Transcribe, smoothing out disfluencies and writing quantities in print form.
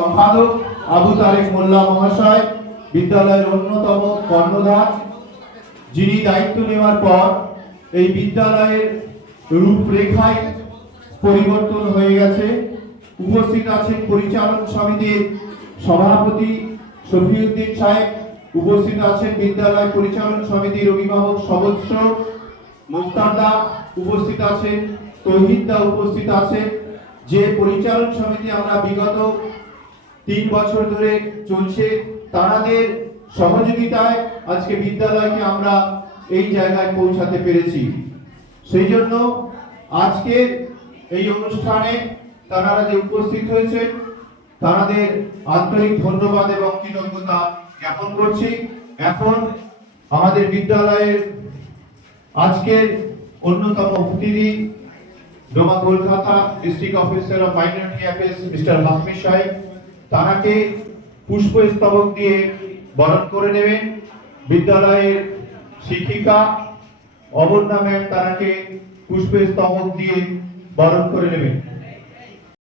সম্পাদক আবু তারেক মোল্লা মহাশয় বিদ্যালয়ের অন্যতম কর্ণধার, যিনি দায়িত্ব নেওয়ার পর এই বিদ্যালয়ের রূপরেখায় পরিবর্তন হয়ে গেছে। উপস্থিত আছেন পরিচালন সমিতির সভাপতি শফিউদ্দিন সাহেব, উপস্থিত আছেন বিদ্যালয় পরিচালন সমিতির অভিভাবক সদস্য মুক্তারদা, উপস্থিত আছেন তৌহিদদা, উপস্থিত আছেন যে পরিচালন সমিতি আমরা বিগত 3 বছর ধরে চলছে, তাদের সহযোগিতায় আজকে বিদ্যালয়কে আমরা এই জায়গায় পৌঁছাতে পেরেছি। সেই জন্য আজকে এই অনুষ্ঠানে তারা যে উপস্থিত হয়েছে তাদের আন্তরিক ধন্যবাদ এবং কৃতজ্ঞতা জ্ঞাপন করছি। এখন আমাদের বিদ্যালয়ের আজকের অন্যতম অতিথি ডোমা Kolkata district officer of minority affairs mister Hafiz Saheb, তাকে পুষ্পস্তবক দিয়ে বরণ করে নেবেন। বিদ্যালয়ের শিক্ষিকা অবন্যা ম্যাম তাকে পুষ্পস্তবক দিয়ে বরণ করে নেবেন।